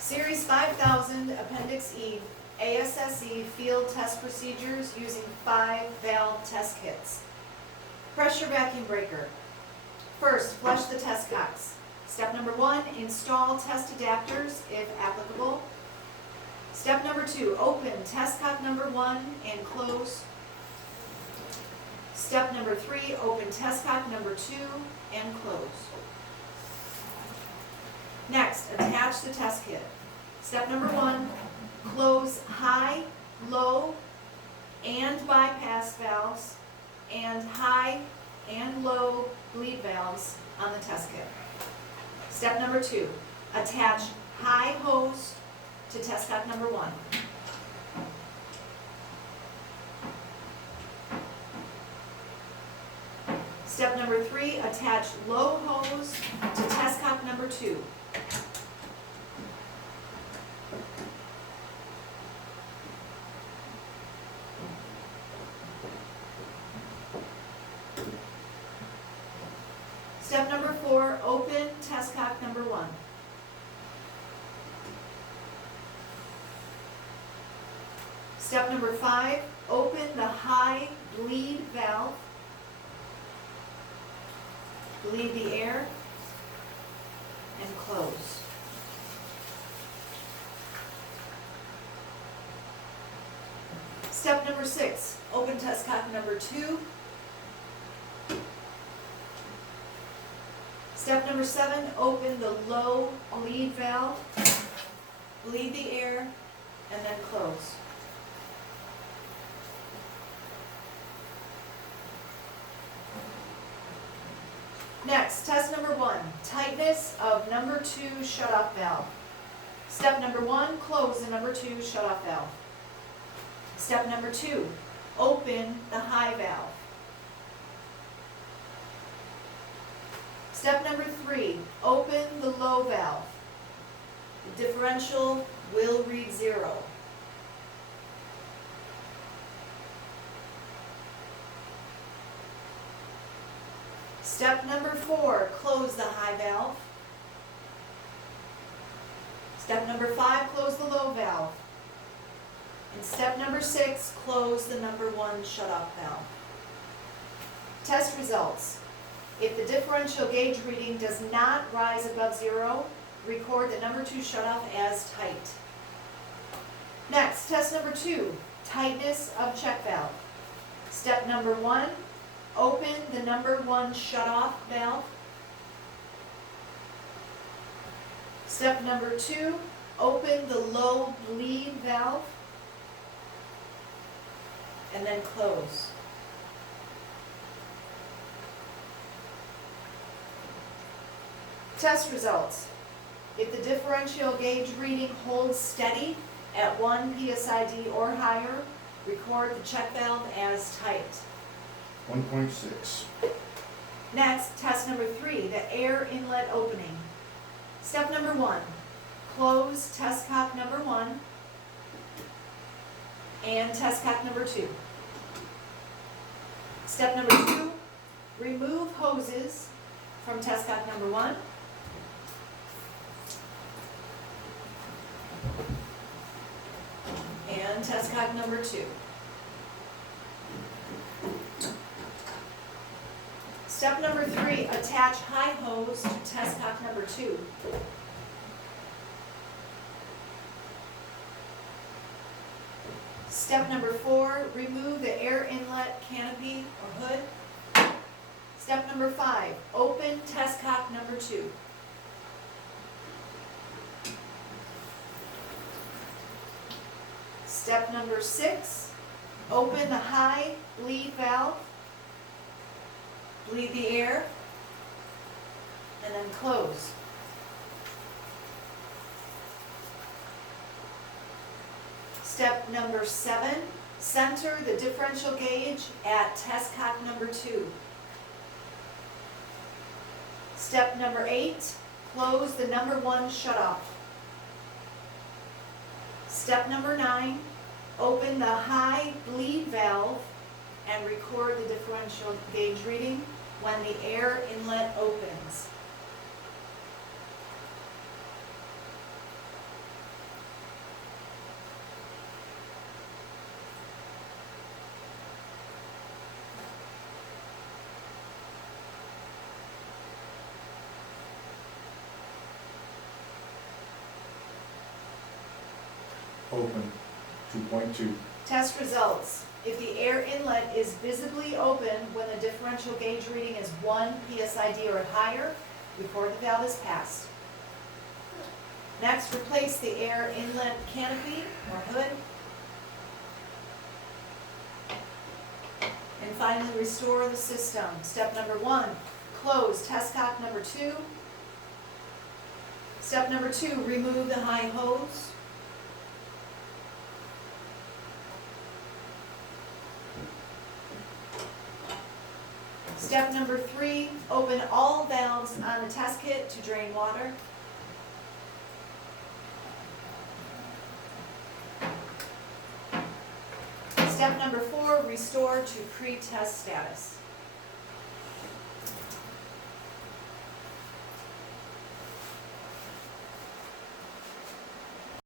Series 5000, Appendix E, ASSE field test procedures using 5 valve test kits. Pressure vacuum breaker. First, flush the test cocks. Step number 1, install test adapters if applicable. Step number 2, open test cock number 1 and close. Step number 3, open test cock number 2 and close. Next, attach the test kit. Step number 1, close high, low, and bypass valves and high and low bleed valves on the test kit. Step number 2, attach high hose to test cock number 1. Step number 3, attach low hose to test cock number 2. Step number 4, open test cock number 1. Step number 5, open the high bleed valve. Bleed the air and close. Step number 6, open test cock number 2. Step number 7, open the low bleed valve, bleed the air, and then close. Next, test number 1, tightness of number 2 shutoff valve. Step number 1, close the number 2 shutoff valve. Step number 2, open the high valve. Step number 3, open the low valve. The differential will read 0. Step number 4, close the high valve. Step number 5, close the low valve. And step number 6, close the number 1 shutoff valve. Test results. If the differential gauge reading does not rise above 0, record the number 2 shutoff as tight. Next, test number 2, tightness of check valve. Step number 1, open the number 1 shutoff valve. Step number 2, open the low bleed valve and then close. Test results. If the differential gauge reading holds steady at 1 PSID or higher, record the check valve as tight. 1.6. Next, test number 3, the air inlet opening. Step number 1, close test cock number 1 and test cock number 2. Step number 2, remove hoses from test cock number 1. And test cock number 2. Step number 3, attach high hose to test cock number 2. Step number 4, remove the air inlet canopy or hood. Step number 5, open test cock number 2. Step number 6, open the high bleed valve, bleed the air, and then close. Step number 7, center the differential gauge at test cock number 2. Step number 8, close the number 1 shutoff. Step number 9, open the high bleed valve and record the differential gauge reading when the air inlet opens. open. 2.2. Test results. If the air inlet is visibly open when the differential gauge reading is 1 psid or higher, record the valve is passed. Next, replace the air inlet canopy or hood. And finally, restore the system. Step number 1, close test cock number 2. Step number 2, remove the high hose. Step number 3, open all valves on the test kit to drain water. Step number 4, restore to pre-test status.